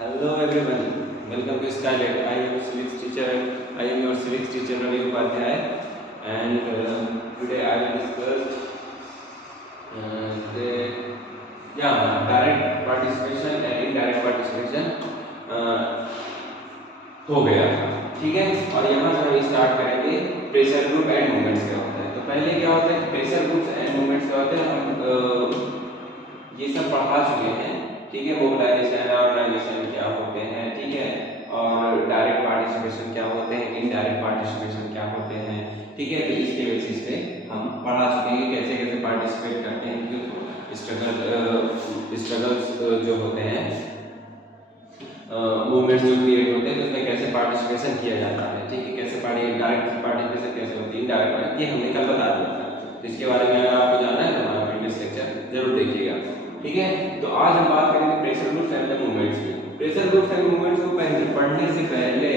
Hello everyone, welcome to Skylight. I am your civics teacher. I am your civics teacher Ravi Upadhyay, and today I will discuss the direct participation and indirect participation हो गया था, ठीक है। और यहाँ से हम start करेंगे प्रेशर ग्रुप एंड मूवमेंट्स क्या होता है। तो पहले क्या होता है, प्रेशर ग्रुप्स एंड मूवमेंट्स क्या होते हैं, हम ये सब पढ़ा चुके हैं, ठीक है। मोबिलाइजेशन ऑर्गेनाइजेशन क्या होते हैं, ठीक है, और डायरेक्ट पार्टिसिपेशन क्या होते हैं, इनडायरेक्ट पार्टिसिपेशन क्या होते हैं, ठीक है। तो इसके बेसिस पे हम पढ़ा चुके हैं कैसे कैसे पार्टिसिपेट करते हैं, क्यों स्ट्रगल्स जो होते हैं, मूवमेंट्स जो क्रिएट होते हैं, तो उसमें कैसे पार्टिसिपेशन किया जाता है, ठीक है। कैसे डायरेक्ट पार्टिसिपेशन कैसे होती है, इनडायरेक्ट, ये हमने कल बता दिया था। तो इसके बारे में अगर आपको जानना है तो हमारा प्रीवियस लेक्चर जरूर देखिएगा, ठीक है। तो आज हम बात करेंगे प्रेशर ग्रुप्स एंड मूवमेंट्स की। प्रेशर ग्रुप्स एंड मूवमेंट्स को पढ़ने से पहले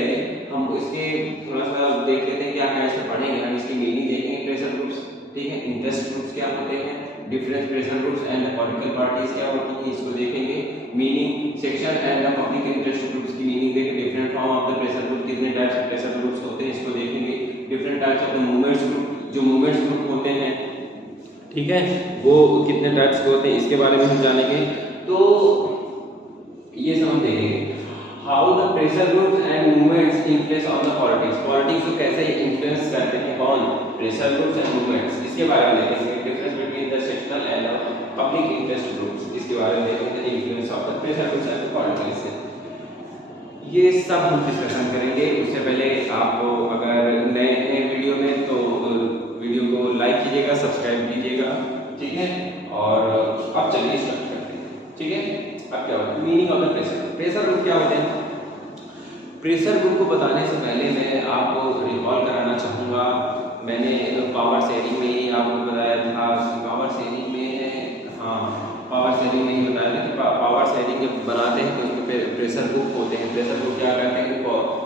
हम इसके थोड़ा सा देख लेते हैं, क्या क्या इसमें पढ़ेंगे हम, इसकी मीनिंग देखेंगे। प्रेशर ग्रुप्स, ठीक है, इंटरेस्ट ग्रुप्स क्या होते हैं, different pressure groups and political parties क्या होती हैं, इसको देखेंगे। Meaning section and the public interest groups की मीनिंग देखेंगे। Different form of the pressure group, कितने टाइप्स के प्रेशर ग्रुप्स होते हैं, इसको देखेंगे। Different types of the movements group, जो मूवमेंट्स ग्रुप होते हैं, ठीक है, वो कितने टाइप्स के होते हैं, इसके बारे में हम जानेंगे। तो ये सब हम देखेंगे। How the pressure groups and movements influence on the politics, politics को कैसे इन्फ्लुएंस करते हैं, कौन, प्रेशर ग्रुप्स एंड मूवमेंट्स, इसके बारे में देखेंगे। Difference between the sectional and public interest groups, इसके बारे में देखेंगे। Influence of the pressure groups and politics, ये सब हम डिस्कशन करेंगे। उससे पहले आप अगर नए हैं वीडियो में तो वीडियो को लाइक कीजिएगा, सब्सक्राइब कीजिएगा, ठीक है। और अब चलिए स्टार्ट करते हैं, ठीक है। अब क्या होता है, meaning of the pressure group क्या होते हैं। प्रेशर ग्रुप को बताने से पहले मैं आपको रिकॉल कराना चाहूँगा, मैंने पावर शेयरिंग में ही आपको बताया था, पावर शेयरिंग में, हाँ, पावर शेयरिंग में ही बताया था कि पावर शेयरिंग जब बनाते हैं तो उसमें प्रेशर ग्रुप होते हैं। प्रेशर ग्रुप क्या करते हैं कि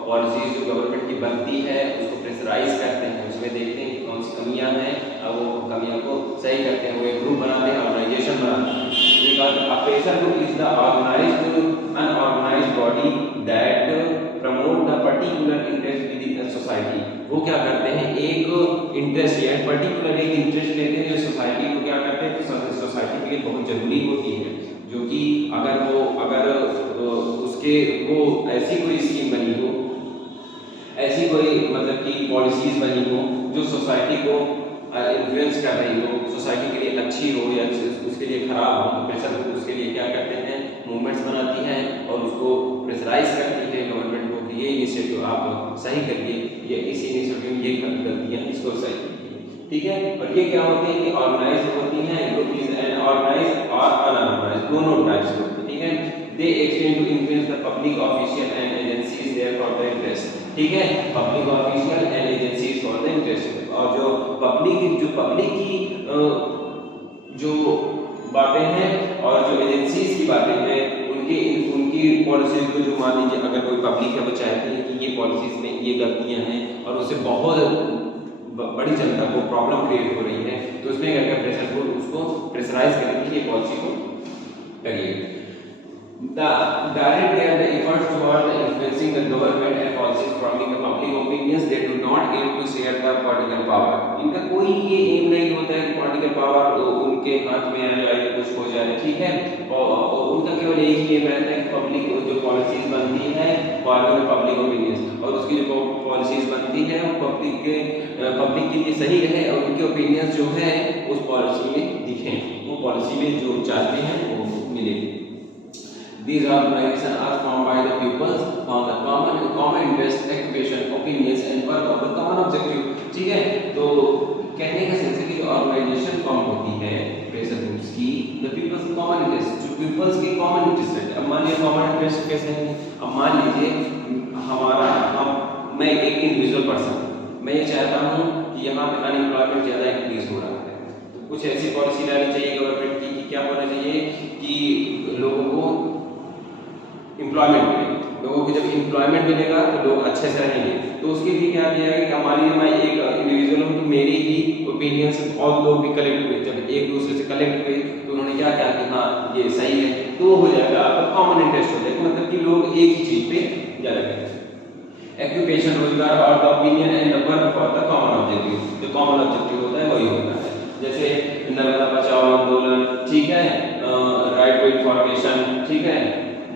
पॉलिसीज जो गवर्नमेंट की बनती है उसको प्रेशराइज करते हैं, उसमें देखते हैं कि कौन सी कमियां हैं और वो कमियों को सही करते हैं। वो एक ग्रुप बनाते हैं, ऑर्गेनाइजेशन बनाते हैं। Because a pressure group is the organized unorganized body that promote the particular interest within the society. वो क्या करते हैं, एक इंटरेस्ट या पर्टिकुलर एक इंटरेस्ट लेते हैं जो सोसाइटी को क्या करते हैं, सोसाइटी के लिए बहुत जरूरी होती है, जो कि अगर उसके वो ऐसी कोई स्कीम बनी हो, ऐसी कोई मतलब कि पॉलिसीज बनी हो जो सोसाइटी को इन्फ्लुएंस कर रही हो, सोसाइटी के लिए अच्छी हो या उसके लिए खराब हो, तो प्रेशर ग्रुप उसके लिए क्या करते हैं, मूवमेंट्स बनाती हैं और उसको प्रेशराइज करती है गवर्नमेंट को कि ये इनिशिएटिव आप सही करिए, ये इस इनिशिएटिव ये गलतियाँ इसको सही करिए, ठीक है। और ये क्या होती है कि ऑर्गेनाइज होती हैं, ग्रुप इज एन ऑर्गेनाइज और अनऑर्गेनाइज, दोनों टाइप्स होती है, ठीक है। They extend to influence the public official and agencies there for the interest, ठीक है। Public official and agencies for the interest, और जो पब्लिक की जो बातें हैं और जो एजेंसीज की बातें हैं, उनकी पॉलिसीज को, जो मान लीजिए अगर कोई पब्लिक है वो चाहती है कि ये पॉलिसीज में ये गलतियां हैं और उससे बहुत बड़ी जनता को प्रॉब्लम क्रिएट हो रही है, तो उसमें क्या प्रेशर ग्रुप उसको प्रेशराइज करेंगे कि ये पॉलिसी को करिए। The direct their efforts toward influencing the government and policies forming the public opinions, they do not aim to share the political power. इनका कोई ये एम नहीं होता है कि पॉलिटिकल पावर उनके हाथ में आ जाए, कुछ हो जाए, ठीक है। और उनका केवल एक ही एम रहता है कि पब्लिक जो पॉलिसीज बनती है फॉर्मिंग पब्लिक ओपिनियंस, और उसकी जो पॉलिसीज बनती है वो पब्लिक के लिए सही रहे और उनके ओपिनियंस जो है उस पॉलिसी में दिखें, वो पॉलिसी में जो चाहते हैं वो मिले। These organizations are formed by the pupils for the common interest, occupation, opinions and work of the common objective, ठीक है। तो कहने का सेंस है कि ऑर्गेनाइजेशन फॉर्म होती है प्रेशर ग्रुप्स की, द पीपल्स कॉमन इंटरेस्ट, जो पीपल्स के कॉमन इंटरेस्ट है। अब मान लीजिए कॉमन इंटरेस्ट कैसे है, अब मान लीजिए मैं एक इंडिविजुअल पर्सन, मैं ये चाहता हूँ कि यहाँ पे अनएम्प्लॉयमेंट ज़्यादा इंक्रीज हो रहा है, तो कुछ ऐसी पॉलिसी लानी चाहिए गवर्नमेंट की कि क्या होना चाहिए कि लोगों को एम्प्लॉयमेंट मिले। लोगों को जब एम्प्लॉयमेंट मिलेगा तो लोग अच्छे से रहेंगे, तो उसके लिए क्या किया है कि हमारी मैं एक इंडिविजुअल हूँ, तो मेरी ही ओपिनियन से और लोग भी कलेक्ट हुए, जब एक दूसरे से कलेक्ट हुए तो उन्होंने क्या कहा कि हाँ ये सही है, तो हो जाएगा आपका कॉमन इंटरेस्ट हो जाए, मतलब कि लोग एक ही चीज पे जा रहे हैं। एक्यूपेशन रोजगार और the opinion and the work for the common objective, जो कॉमन ऑब्जेक्टिव होता है वही होता है। जैसे नर्मदा बचाओ आंदोलन, ठीक है, राइट टू इंफॉर्मेशन, ठीक है,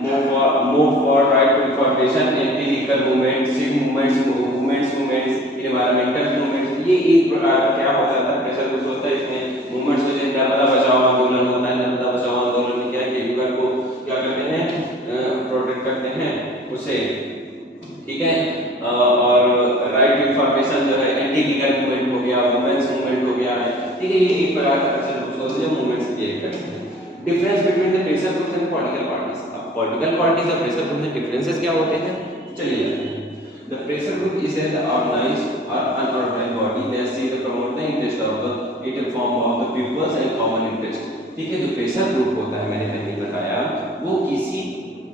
move for right to information, anti legal movement, civil movements, environmental movements, ये एक प्रकार का क्या होता था, प्रेशर ग्रुप होता है। इसमें मूवमेंट्स में जैसे नर्मदा बचाओ आंदोलन होता है, नर्मदा बचाओ आंदोलन में क्या है कि लीगल को क्या करते हैं, प्रोटेक्ट करते हैं उसे, ठीक है, और राइट टू इंफॉर्मेशन जो है एंटी लीगल मूवमेंट हो गया, वुमेन्स मूवमेंट हो गया है, ठीक है, ये एक प्रकार का प्रेशर ग्रुप होते हैं जो मूवमेंट्स क्रिएट करते हैं। Difference between the pressure groups and political parties, अब पॉलिटिकल पार्टीज और प्रेशर ग्रुप में डिफरेंसेस क्या होते हैं, चलिए। The pressure group is an organised और unorganised body that see the promote the interest of the it form of the peoples and common interest, ठीक है। जो प्रेशर ग्रुप होता है, मैंने पहले बताया, वो किसी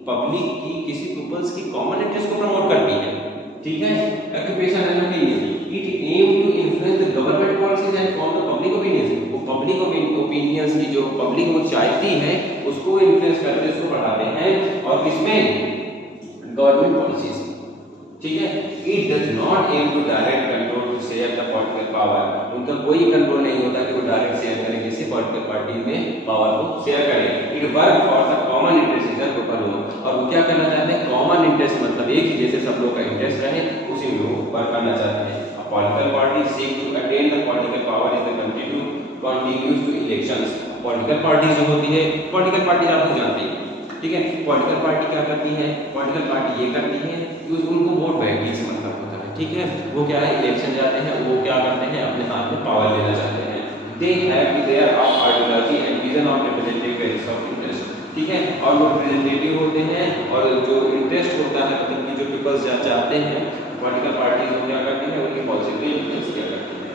पब्लिक की, किसी पीपल्स की कॉमन इंटरेस्ट को प्रमोट करती है, ठीक है। Occupation and opinion, it aim to influence the government policies and form the public opinions, वो पब्लिक ओपिनियंस की जो पब्लिक वो चाहती है उसको इन्फ्लुएंस करते हैं, उसको बढ़ाते हैं, और किसमें, गवर्नमेंट पॉलिसीज, ठीक है। It does not aim to direct control to share the political power, उनका कोई कंट्रोल नहीं होता कि वो डायरेक्ट शेयर करें किसी पॉलिटिकल पार्टी में पावर को शेयर करें। It work for the common interest is the total home, और वो क्या करना चाहते हैं, कॉमन इंटरेस्ट, मतलब एक ही जैसे सब लोग का इंटरेस्ट रहे उसी में वो वर्क करना चाहते हैं। A political party seek to attain the political power is the continuous to elections, political party जो होती है, पॉलिटिकल पार्टी आप लोग जानते हैं, ठीक है। पॉलिटिकल पार्टी क्या करती है, पॉलिटिकल पार्टी ये करती है कि उनको वोट बैंक से मतलब होता है, ठीक है। वो क्या है, इलेक्शन जाते हैं, वो क्या करते हैं, अपने हाथ में पावर लेना चाहते हैं। They have their ideology and vision of representative various of interest, ठीक है, और वो रिप्रेजेंटेटिव होते हैं, और जो इंटरेस्ट होता है, मतलब कि जो पीपल्स चाहते हैं, पॉलिटिकल पार्टी वो क्या करती है, उनकी पॉलिसी को इन्फ्लुएंस किया करती है।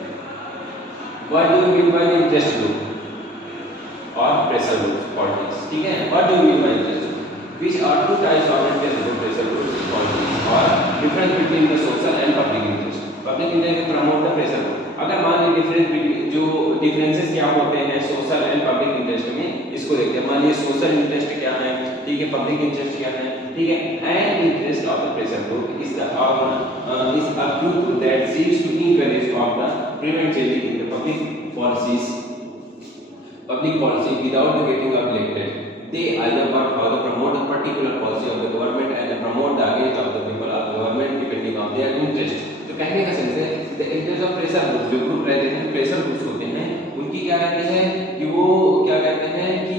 What do you mean by interest group और प्रेशर ग्रुप पॉलिटिक्स, ठीक है। What do you mean by interest group, which are two types of interest group, pressure group politics, or difference between the social and public interest, public interest promote the pressure group। अगर मान लीजिए difference, जो differences क्या होते हैं social and public interest में, इसको देखते हैं। मान लीजिए सोशल इंटरेस्ट क्या है, ठीक है, पब्लिक इंटरेस्ट क्या है, ठीक है। And interest of the pressure group is a group that seeks to encourage of the prevent changing in the public policy without getting elected। They either work for the promote a particular policy of the government and promote the against of the people of the government depending on their interest। तो कहने का sense है, the interest of pressure groups, जो group रहते हैं, pressure groups होते हैं, उनकी क्या रहती है कि वो क्या कहते हैं कि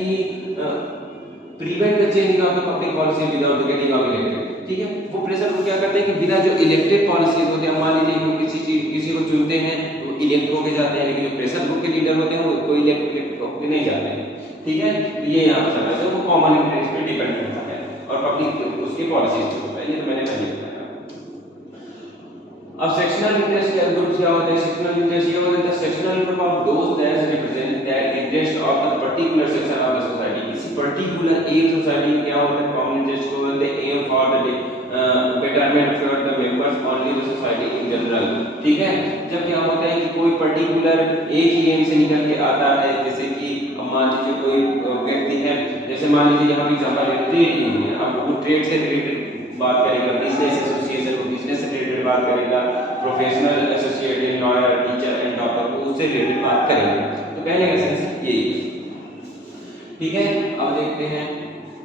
prevent the changing of the public policy without getting elected, ठीक है। वो प्रेशर ग्रुप क्या करते हैं कि बिना जो इलेक्टेड पॉलिसीज होते हैं, मान लीजिए हम किसी को चुनते हैं तो इलेक्ट होके जाते हैं, लेकिन जो प्रेशर ग्रुप के लीडर होते हैं वो कोई इलेक्ट होके नहीं जाते हैं, ठीक है। ये यहाँ पर समझ लो, वो कॉमन इंटरेस्ट पे डिपेंड करता है और पब्लिक उसकी पॉलिसीज पे होता है, ये तो मैंने पहले बताया। अब सेक्शनल इंटरेस्ट के ग्रुप क्या होते हैं, सेक्शनल इंटरेस्ट ये होते हैं sectional group of those that represent that interest of the particular section of the society, किसी पर्टिकुलर एक सोसाइटी क्या होता है, कॉमन इंटरेस्ट को बोलते हैं aim for the betterment for the members only the society in general, ठीक है। जब क्या होता है कि कोई पर्टिकुलर एक ही एम से निकल के आता है, जैसे कि मान लीजिए कोई व्यक्ति है, जैसे मान लीजिए यहाँ पे एग्जांपल है ट्रेड यूनियन, अब वो ट्रेड से रिलेटेड बात करेगा, बिजनेस एसोसिएशन वो बिजनेस से रिलेटेड बात करेगा, professional association lawyer teacher and doctor वो उससे रिलेटेड बात करेंगे। तो कहने का सेंस यही, ठीक है। अब देखते हैं,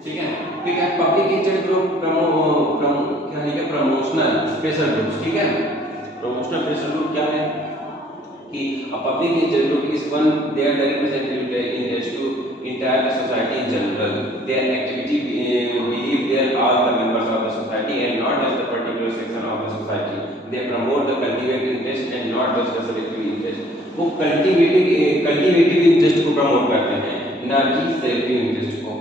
ठीक है, ठीक है। पब्लिक इंटरेस्ट ग्रुप क्या है, प्रमोशनल प्रेशर ग्रुप्स, ठीक है। प्रमोशनल प्रेशर ग्रुप क्या है कि a public interest group is one their representative their interest to entire society in general, their activity believe they are all the members of the society and not just the particular section of the society, they promote the cultivated interest and not just the selective interest। वो कल्टीवेटिव interest को promote करते हैं, ना कि selective interest को।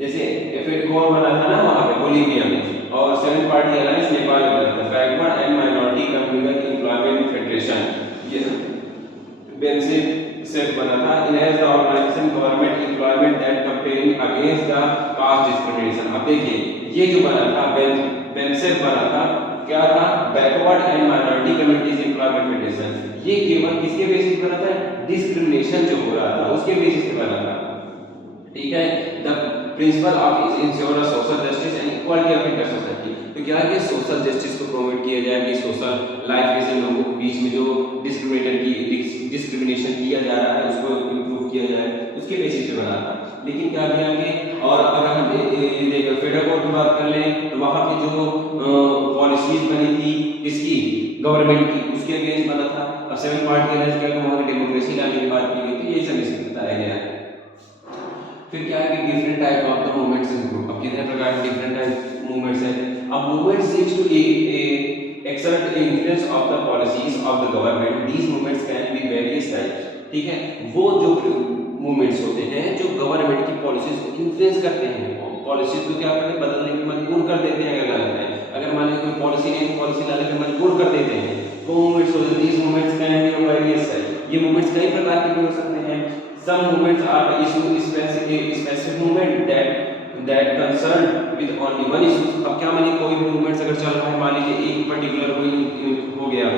जैसे एफेडकोर बना था ना वहाँ पे बोलीविया में, और सेवन पार्टी अलायंस नेपाल में बना था, backward and minority community employment federation, ये बेंसेफ बना था। इनहैज the organisation government employment that comparing against the caste discrimination. अब देखिए ये जो बना था बेंसेफ बना था, क्या था, backward and minority communities employment federation. ये केवल किसके बेसिस बना था, डिस्क्रिमिनेशन जो हो रहा था उसके बेसिस पे बना था, ठीक है। The principle of ensure social justice and equality of inter society. तो क्या है कि सोशल जस्टिस को प्रोमोट किया जाए कि सोशल लाइफ के से लोगों के बीच में जो डिस्क्रिमिनेशन किया जा रहा है उसको इम्प्रूव किया जाए, उसके बेसिस पे बना था। लेकिन क्या किया कि और अगर हम फेडरल कोड की बात कर लें तो वहाँ पे जो पॉलिसीज बनी थी किसकी, गवर्नमेंट की, उसके अगेंस्ट बना था। और 7 पार्ट के अगेंस्ट क्या वहाँ डेमोक्रेसी लाने की बात की गई थी, यही सब इसमें बताया गया है। फिर क्या है कि different type of the movements in group. अब कितने प्रकार के डिफरेंट टाइप मूवमेंट्स हैं। अब movement seeks to exert influence of the policies of the government. These movements can be various types। ठीक है, वो जो मूवमेंट्स होते हैं जो गवर्नमेंट की पॉलिसीज को इन्फ्लुएंस करते हैं, पॉलिसीज को क्या करते हैं, बदलने में मजबूर कर देते हैं। अगर गलत है, अगर मान लीजिए कोई पॉलिसी नहीं, पॉलिसी लाने में मजबूर कर देते हैं, वो मूवमेंट्स होते हैं। these movements can be of various types। ये मूवमेंट्स कई प्रकार के भी हो सकते हैं। some movements are issue specific movement that concern with only one issue। अब क्या मानिए कोई मूवमेंट्स अगर चल रहा है, मान लीजिए एक पर्टिकुलर कोई हो गया,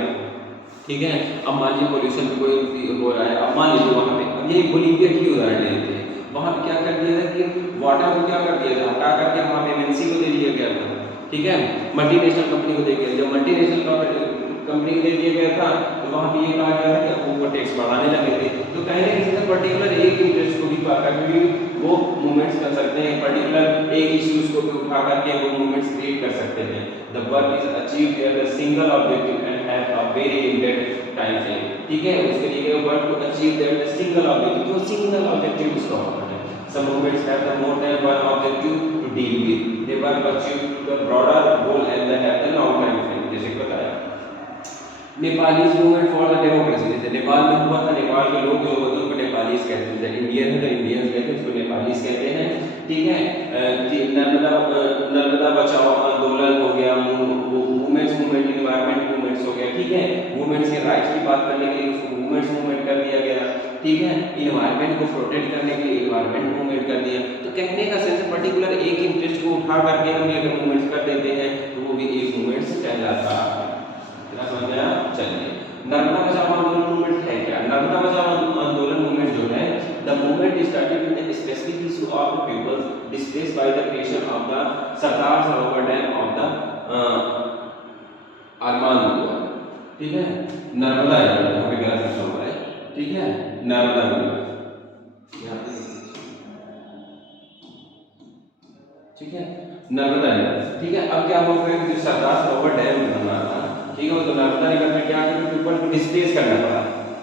ठीक है, अब मान लीजिए पोल्यूशन पे कोई हो रहा है, अब मान लीजिए वहाँ पे, अब ये बोलीविया की उदाहरण लेते हैं, वहाँ पे क्या कर दिया था कि वाटर को क्या कर दिया था, हटा करके वहाँ पे एमएनसी को दे दिया गया था। ठीक है, मल्टीनेशनल कंपनी को दे दिया। जब मल्टीनेशनल कंपनी को दे दिया गया था तो वहाँ पे ये कहा गया था कि वो टैक्स बढ़ाने लगे थे। तो कहने के पर्टिकुलर एक इंटरेस्ट को भी पाकर भी वो मूवमेंट्स कर सकते हैं, पर्टिकुलर एक इश्यूज को भी उठा करके वो मूवमेंट्स क्रिएट कर सकते हैं। The work is achieved here the single objective and have a very limited time frame. ठीक है, उसके लिए work to achieve that the single objective, जो सिंगल ऑब्जेक्टिव उसका होता है। Some movements have the more than one objective to deal with. They work achieve the broader goal and they have the long time frame। जैसे बताया Nepalese movement for the democracy, जैसे नेपाल में हुआ था, नेपाल के लोग जो होते हैं उनको नेपालीज कहते हैं, इंडियन है तो इंडियंस कहते हैं, उसको नेपालीज कहते हैं। ठीक है, नर्मदा बचाओ आंदोलन हो गया, मूवमेंट एनवायरमेंट मूवमेंट्स हो गया। ठीक है, वुमेन्स के राइट्स की बात करने के लिए उसको वुमेन्स मूवमेंट कर दिया गया। ठीक है, इन्वायरमेंट को प्रोटेक्ट करने के लिए इन्वायरमेंट मूवमेंट कर दिया। तो कहने का सेंस पर्टिकुलर एक इंटरेस्ट को उठा करके हम अगर मूवमेंट्स कर देते हैं तो वो भी एक मूवमेंट्स कहलाता है। समझ में आया? चलिए, नर्मदा बचाओ आंदोलन मूवमेंट है क्या? नर्मदा बचाओ आंदोलन मूवमेंट जो है, the movement started with the specific issue of the people displaced by the creation of the Sardar Sarovar dam of the अरमान हुआ। ठीक है, नर्मदा यहाँ पे गलत लिखा हुआ है। ठीक है, नर्मदा यहाँ पे, ठीक है, नर्मदा। ठीक है, अब क्या हो गया कि सरदार सरोवर डैम बना था। ठीक है, तो नर्मदा रिवर में क्या किया, पीपल को डिस्प्लेस करना पड़ा।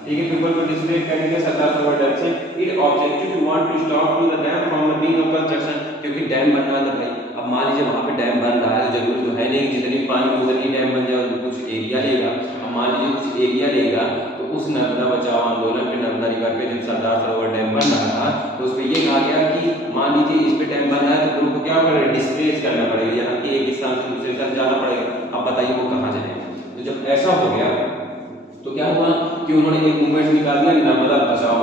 ठीक है, पीपल को डिस्प्लेस करने के सरदार सरोवर डैम से it objective to want to stop to the dam from the being of construction, क्योंकि डैम बन रहा था भाई। अब मान लीजिए वहां पे डैम बन रहा है, जरूरी तो है नहीं जितनी पानी उतनी डैम बन जाए, कुछ एरिया लेगा। अब मान लीजिए कुछ एरिया लेगा तो उस नर्मदा बचाओ आंदोलन पे नर्मदा रिवर पे जब सरदार सरोवर डैम बन रहा था तो उसमें ये कहा गया कि मान लीजिए इस पे डैम बन रहा है तो उनको क्या करें, डिस्प्लेस करना पड़ेगा, यहाँ के एक स्थान से दूसरे स्थान जाना पड़ेगा। अब बताइए वो कहाँ जाएगा? तो जब ऐसा हो गया तो क्या हुआ कि उन्होंने एक मूवमेंट निकाल दिया, नर्मदा बचाओ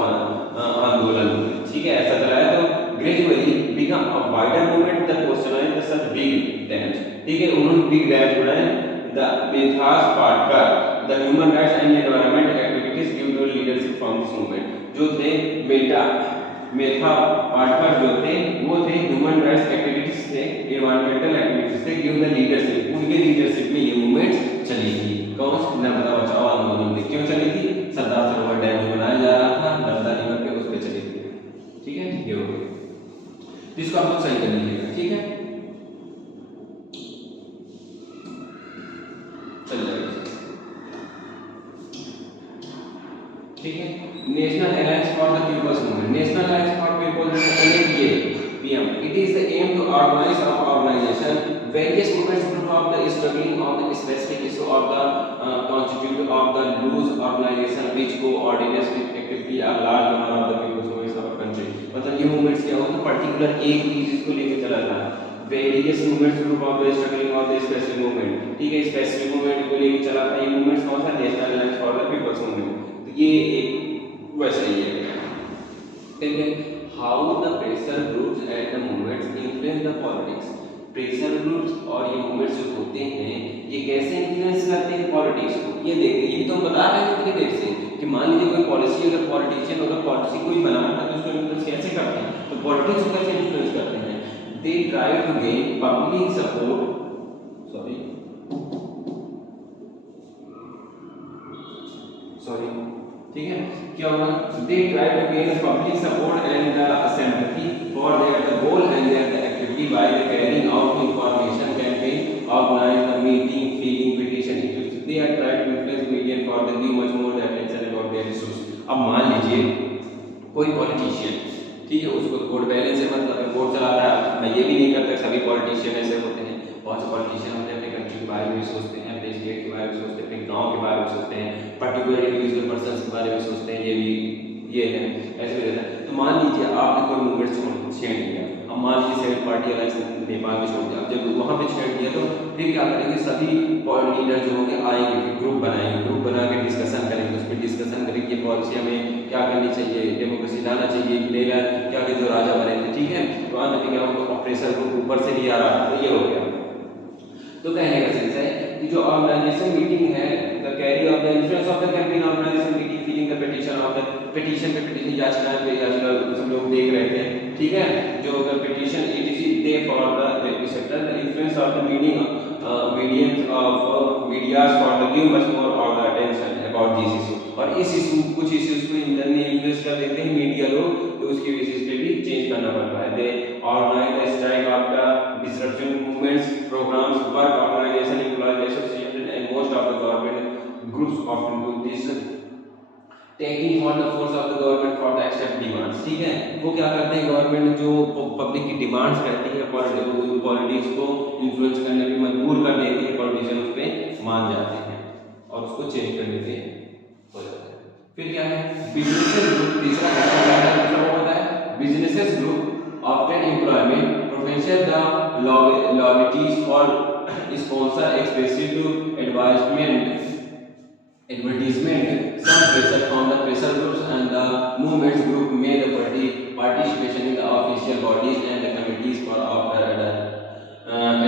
आंदोलन। ठीक है, ऐसा चलाया तो gradually become a wider movement that questionise the such big dams. ठीक है, उन्होंने बिग डैम्स बनाए, the Medha Patkar the human rights and environment activities give to leadership from this movement. जो थे मेथा पाटकर जो थे वो थे ह्यूमन राइट्स एक्टिविटीज से, एनवायरमेंटल एक्टिविटीज से गिव द लीडरशिप, उनके लीडरशिप में ये मूवमेंट चली थी। कौन? नर्मदा बचाओ आंदोलन में। क्यों चली थी? सरदार सरोवर डैम जो बनाया जा रहा था नर्मदा रिवर पे, उस पे चली थी। ठीक है, ये हो गया, इसको आप लोग सही कर लीजिएगा। ठीक है, चल जाएगा। ठीक है, National Alliance for the People's Movement. National Alliance for People's NAPM, it is the aim to organize an organization various movements group of the struggling of the specific issue of the constitute of the loose organization which coordinates with activity a large number of the people's movements of a country। मतलब ये movements क्या होता है, particular एक चीज को लेकर चला था। Various movements group of the struggling of the specific movement. ठीक है, स्पेसिफिक मूवमेंट को लेकर चला था। ये मूवमेंट्स कौन सा? National Alliance for the People's movement. तो ये एक वैसा ही है। ठीक है, how the pressure groups and the movements influence the politics. Pressure groups और ये मूवमेंट्स जो होते हैं ये कैसे इन्फ्लुएंस करते हैं पॉलिटिक्स को, ये देखिए। ये तो हम बता रहे हैं कितनी देर से कि मान लीजिए कोई पॉलिसी, अगर पॉलिटिशियन अगर पॉलिसी कोई बना रहा है तो उसको इन्फ्लुएंस कैसे करते हैं, तो पॉलिटिक्स को कैसे इन्फ्लुएंस करते हैं। they try to gain public support, sorry, ठीक है, क्या होगा, they try to gain public support and sympathy for their goal and their activity by the carrying out information campaign, organize the meeting, feeding petition, they are trying to influence media for the give much more attention about their issues। अब मान लीजिए कोई politician, ठीक है, उसको vote पहले से मतलब है, वोट चलाता है। मैं ये भी नहीं करता, सभी पॉलिटिशियन ऐसे होते हैं, बहुत से पॉलिटिशियन होते हैं अपने कंट्री के बारे में भी सोचते हैं, अपने स्टेट के बारे में सोचते हैं, अपने गांव के बारे में सोचते हैं, पर्टिकुलर इंडिविजुअल पर्सन के बारे में सोचते हैं, ये है ऐसे भी रहता है। तो मान लीजिए आपने कोई मूवमेंट छेड़ दिया, अब मान लीजिए सेवन पार्टी अलायंस नेपाल में छोड़ दिया, जब वहाँ पे छेड़ दिया तो फिर क्या करेंगे, सभी लीडर जो होंगे आएंगे, फिर ग्रुप बनाएंगे, ग्रुप बना के डिस्कशन करेंगे, उस पर डिस्कशन करेंगे पॉलिसी हमें क्या करनी चाहिए, डेमोक्रेसी लाना चाहिए कि नहीं लाना, क्या कि जो राजा बने थे, ठीक है, तो अंत में क्या होगा, ऑपरेशन को ऊपर से नहीं आ रहा, तो ये हो गया। तो कहने का सेंस है कि जो ऑर्गेनाइजेशन मीटिंग है, the carry of the influence of the campaign organization meeting, feeling the petition of the petition पे पिटीशन याचिका पे याचिका सब लोग देख रहे थे, ठीक है, जो the petition it is they for the receptor the influence of the medians of medias for the give much more of the attention about this issue, और इस इशू कुछ इश्यूज को इंटरनली इन्फ्लुएंस कर देते हैं मीडिया लोग, तो उसके बेसिस पे भी चेंज करना पड़ता है। They organize the strike of the disruption movements programs work organization employees association and most of the government groups often do this taking for the force of the government for the accept demands, ठीक है, वो क्या करते हैं, government जो public की demands रहती है पॉलिटिक्स को इन्फ्लुएंस करने में मजबूर कर देती है, पॉलिटिशियन उस पे मान जाते हैं और उसको चेंज करने के हो जाते हैं। फिर क्या है, बिजनेसेस ग्रुप, तीसरा मतलब होता है businesses group often employment professor the lobbies for sponsor expensive to advertisement some pressure from the pressure groups and the movements group made the participation in the official bodies and the committees for after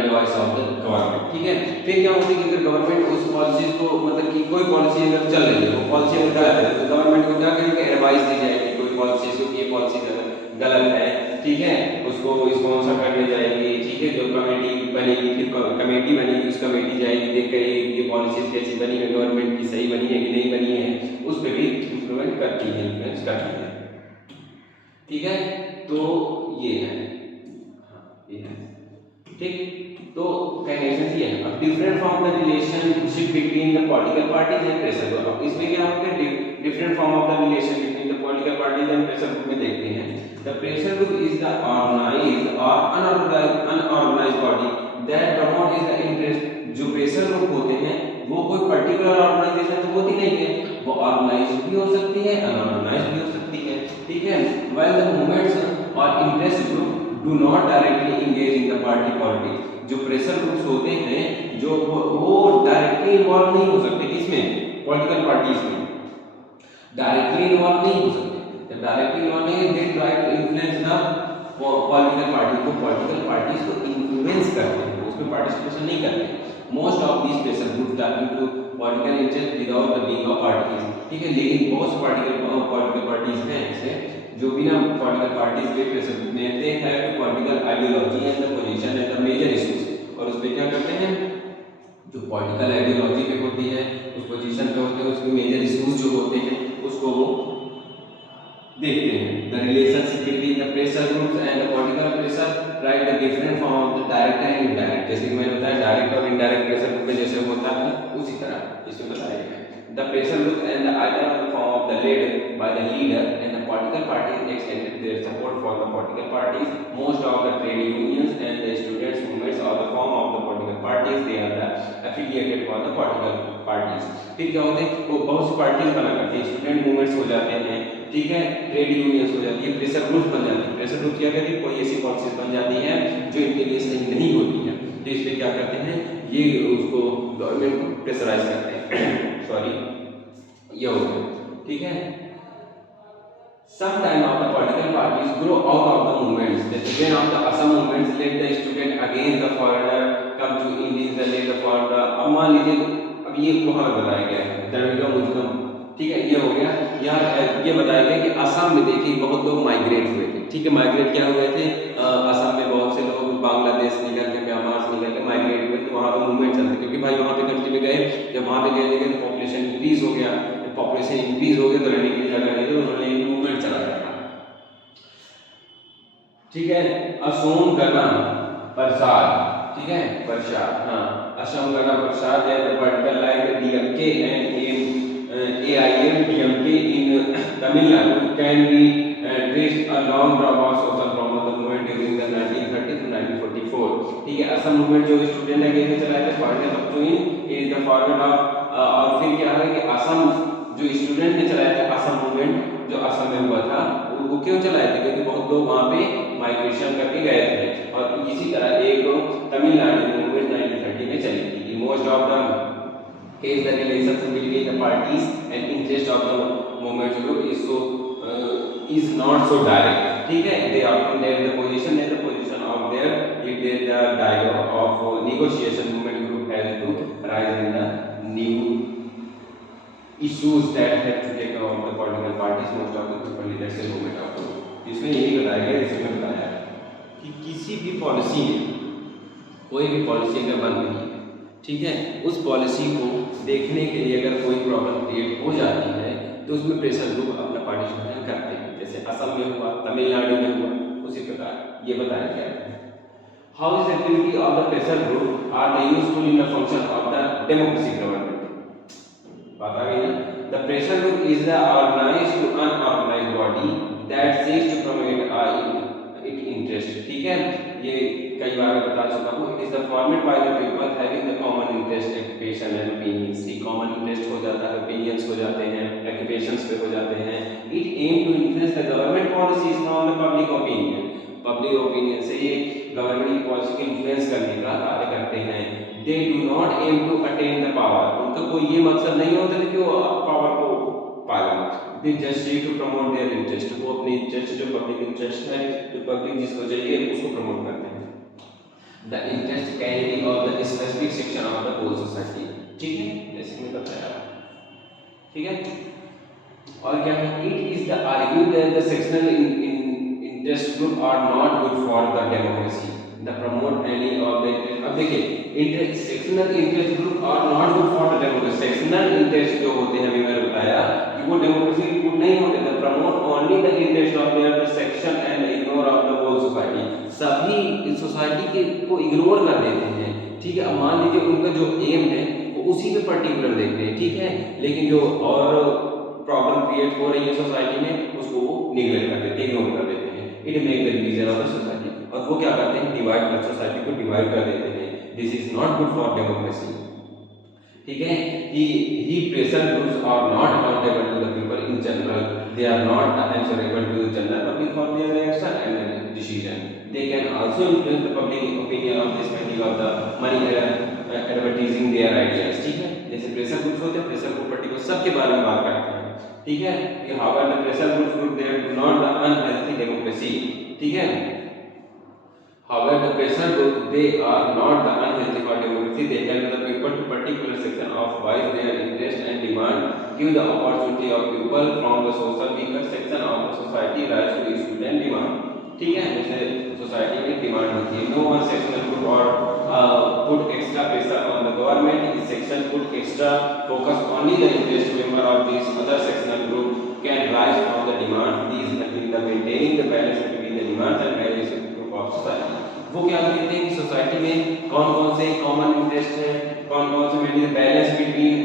advice of the government, ठीक है। फिर क्या होता है कि अगर government उस policies को मतलब कि कोई पॉलिसी अगर चल रही है, वो पॉलिसी अगर गलत है, तो गवर्नमेंट को क्या करेंगे, एडवाइस दी जाएगी कोई पॉलिसी को, ये पॉलिसी गलत है, ठीक है, उसको स्पॉन्सर करने जाएगी, ठीक है, जो कमेटी बनेगी, फिर कमेटी बनेगी, उस कमेटी जाएगी देख कर ये पॉलिसीज कैसी बनी है, गवर्नमेंट की सही बनी है कि नहीं बनी है, उस पर भी इम्प्लीमेंट करती है, इन्फ्लुएंस करती है, ठीक है। तो ये है, ये है, ठीक। तो कहने ये है, अब different from the relationship between the political parties and pressure group, अब इसमें क्या होता है, different from of the relation between the political parties and pressure group में देखते हैं। The pressure group is the organised और unorganised body that promote is the interest, जो प्रेशर ग्रुप होते हैं वो कोई पर्टिकुलर ऑर्गेनाइजेशन तो होती नहीं है, वो ऑर्गेनाइज्ड भी हो सकती है, अनऑर्गेनाइज्ड भी हो सकती है, ठीक है। व्हाइल द मूवमेंट्स और interest group do not directly engage in the party politics, जो प्रेशर ग्रुप्स होते हैं जो वो डायरेक्टली इन्वॉल्व नहीं हो सकते, किसमें, पॉलिटिकल पार्टीज में डायरेक्टली इन्वॉल्व नहीं हो सकते, जब डायरेक्टली इन्वॉल्व नहीं है they try to influence the political party को, पॉलिटिकल पार्टीज को इन्फ्लुएंस करते हैं, उसमें पार्टिसिपेशन नहीं करते। Most of these pressure groups target to political interest without the being of parties, ठीक है, लेकिन बहुत से पॉलिटिकल पार्टीज हैं ऐसे जो बिना पॉलिटिकल पार्टीज के प्रेशर ग्रुप में they have political ideology and the position and the major issues, और उस पे क्या करते हैं, जो पॉलिटिकल आइडियोलॉजी पे होती है, उस पोजीशन पे होते हैं, उसके मेजर इश्यूज जो होते हैं उसको वो देखते हैं। The relationship between the pressure groups and the political pressure right the different form of the direct and indirect, जैसे कि मैंने बताया डायरेक्ट और इनडायरेक्ट प्रेशर ग्रुप में जैसे होता है उसी तरह इसमें बताया गया है। The pressure group and the either of the form of the led by the leader and the political parties extended their support for the political parties. Most of the trade unions and the students movements are the form of the political parties, they are the affiliated for the political parties। फिर क्या होते हैं, वो बहुत सी parties बना करती है, student movements हो जाते हैं, ठीक है, ट्रेड यूनियंस हो जाती है, प्रेशर ग्रुप्स बन जाती है। प्रेशर ग्रुप क्या कहते हैं, कोई ऐसी पॉलिसीज बन जाती है जो इनके लिए सही नहीं होती है, तो इस पे क्या करते हैं, ये उसको गवर्नमेंट को प्रेशराइज करते हैं सॉरी, ये हो गया, ठीक है। Sometime of the political parties grow out of the movements. The children of the Assam movements led the student against the foreigner come to Indians the led the foreigner। अब मान लीजिए अब ये वहाँ बताया गया है द्रविड़ मुझकम, ठीक है, ये हो गया। यहाँ ये बताया गया कि असम में देखिए बहुत लोग माइग्रेट हुए थे, ठीक है, माइग्रेट क्या हुए थे, असम में बहुत से लोग बांग्लादेश निकल के, म्यांमार से निकल के माइग्रेट हुए, तो वहाँ पे मूवमेंट चलते, क्योंकि भाई वहाँ पे कंट्री में गए, जब वहाँ पे गए तो पॉपुलेशन इंक्रीज हो गया, जब पॉपुलेशन इंक्रीज हो गया तो रहने के लिए जगह नहीं थी, उन्होंने एक मूवमेंट चला रखा। ठीक है, असोम गना प्रसाद, ठीक है, प्रसाद, हाँ, असम गना प्रसाद है the vertical line DMK and AIM DMK in Tamil Nadu can be traced a long drop of social from the movement during the 1930 to 1944। ठीक है, असम मूवमेंट जो स्टूडेंट है कैसे चलाए थे, forward up to in is the forward of, और फिर क्या है कि असम जो स्टूडेंट ने चलाया था, असम मूवमेंट जो असम में हुआ था, वो क्यों चलाए थे, क्योंकि बहुत लोग वहाँ पे माइग्रेशन करके गए थे, और इसी तरह एक तमिलनाडु मूवमेंट 1930 में चली थी। Most of the case the relations between the parties and interest of the movement group is not so direct। ठीक है, they often their the position of their if there the dialogue of negotiation movement group has to rise in the new issues that have to take on the political parties, most of the people leaders in movement of group। इसमें यही बताया गया, इसमें बताया कि किसी भी policy में कोई भी पॉलिसी अगर बन रही है, ठीक है, उस पॉलिसी को देखने के लिए अगर कोई प्रॉब्लम क्रिएट हो जाती है तो उसमें प्रेशर ग्रुप अपना पार्टिसिपेशन करते हैं, जैसे असम में हुआ, तमिलनाडु में हुआ, उसी प्रकार ये बताया गया है। How is activity of the pressure group are the useful in the function of the democracy government. बात आ गई ना, the pressure group is the organized to unorganized body that seeks to promote it interest. ठीक है, ये कई बार मैं बता चुका हूँ। It is the format by the people having the common interest, occupation and opinions. की कॉमन इंटरेस्ट हो जाता है, ओपिनियंस हो जाते हैं, ऑक्यूपेशंस पे हो जाते हैं। It aim to influence the government policies from the public opinion. Public opinion से ये गवर्नमेंट की पॉलिसी को इन्फ्लुएंस करने का कार्य करते हैं। They do not aim to attain the power. उनका कोई ये मकसद नहीं होता कि वो पावर को पालें। They just see to promote their interest. वो अपने इंटरेस्ट, जो पब्लिक इंटरेस्ट है, जो पब्लिक जिसको चाहिए उसको प्रमोट करते हैं। The interest can be of the specific section of the whole society. ठीक है, जैसे मैं बताया। ठीक है, और क्या है, it is the argue that the sectional interest group are not good for the democracy. The promote any of the interest. अब देखिए, sectional interest group are not good for the democracy. Sectional interest जो होते हैं, अभी मैंने बताया कि वो डेमोक्रेसी गुड नहीं होते। The promote only the interest of their section and ignore of the whole society. सभी इस सोसाइटी के को इग्नोर कर देते हैं। ठीक है, अब मान लीजिए उनका जो एम है वो उसी पे पर्टिकुलर देखते हैं। ठीक है, लेकिन जो और प्रॉब्लम क्रिएट हो रही है सोसाइटी में उसको वो निगलेक्ट कर देते हैं, इग्नोर कर देते हैं। It make the division of the society. और वो क्या करते हैं, डिवाइड कर, सोसाइटी को डिवाइड कर देते हैं। This is not good for democracy. ठीक है, he pressure groups are not accountable to the people in general. They are not answerable to the general public for their reaction and decision. They can also influence the public opinion of the spending of the money advertising their ideas। ठीक है, जैसे pressure groups होते हैं, pressure group particular सबके बारे में बात करते हैं। ठीक है, ये how the pressure groups they do not the unhealthy democracy. ठीक है, however the pressure group they are not the unhealthy for democracy। They help the people to particular section of voice their interest and demand, give the opportunity of people from the social weaker section of the society rise to issue and demand। ठीक है, जैसे society में demand होती है। No one sectional group or put extra pressure on the government। This section put extra focus only the interest member of this other sectional group can rise from the demand। These helping the maintaining the balance between the demands and values of society. वो क्या कहते हैं कि society में कौन कौन से common interest है, कौन कौन से mainly balance between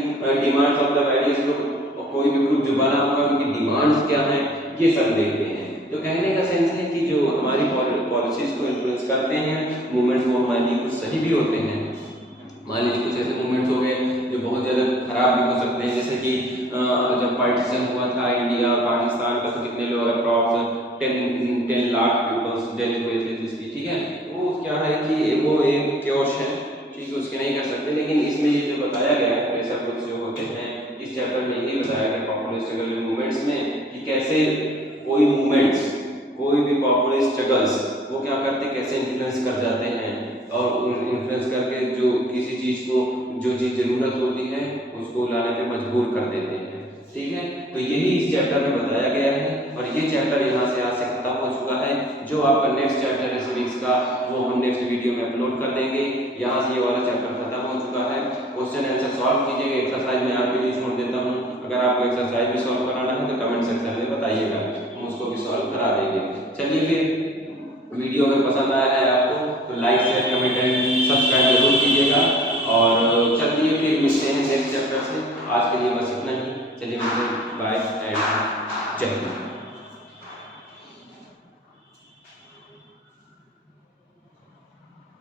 demands of the various group. और कोई भी ग्रुप जो बना होगा उनकी डिमांड्स क्या है, ये सब देखते हैं। तो कहने का सेंस है कि जो हमारी पॉलिसीज को इन्फ्लुएंस करते हैं मूवमेंट्स, वो हमारे लिए कुछ सही भी होते हैं। मान लीजिए कुछ ऐसे मूवमेंट्स हो गए जो बहुत ज़्यादा खराब भी हो सकते हैं, जैसे कि जब पार्टीशन हुआ था इंडिया और पाकिस्तान का, तो कितने लोग अप्रॉक्स 10 लाख पीपल्स डेथ हुए थे जिसकी। ठीक है, वो क्या है कि वो एक क्योश है, ठीक है, उसके नहीं कर सकते। लेकिन इसमें ये जो बताया गया है, प्रेशर ग्रुप्स जो होते हैं, इस चैप्टर में यही बताया गया पॉपुलर स्ट्रगल मूवमेंट्स में कि कैसे कोई मूवमेंट्स, कोई भी पॉपुलर स्ट्रगल्स वो क्या करते हैं, कैसे इन्फ्लुएंस कर जाते हैं, और इन्फ्लुएंस करके जो किसी चीज़ को, जो चीज़ ज़रूरत होती है उसको लाने पे मजबूर कर देते हैं। ठीक है। तो यही इस चैप्टर में बताया गया है और ये चैप्टर यहाँ से आज से खत्म हो चुका है। जो आपका नेक्स्ट चैप्टर है सिविक्स का वो हम नेक्स्ट वीडियो में अपलोड कर देंगे। यहाँ से ये वाला चैप्टर खत्म हो चुका है। क्वेश्चन आंसर सॉल्व कीजिएगा, एक्सरसाइज में आपके लिए छोड़ देता हूँ। अगर आपको एक्सरसाइज भी सॉल्व कराना है तो कमेंट सेक्शन में बताइएगा, हम उसको भी सॉल्व करा देंगे। चलिए फिर वीडियो अगर पसंद आया है आपको तो like share comment and subscribe जरूर कीजिएगा। और चलिए फिर मिलते हैं नेक्स्ट चैप्टर से। आज के लिए बस इतना ही। चलिए मिलते हैं, बाय एंड जय हिंद।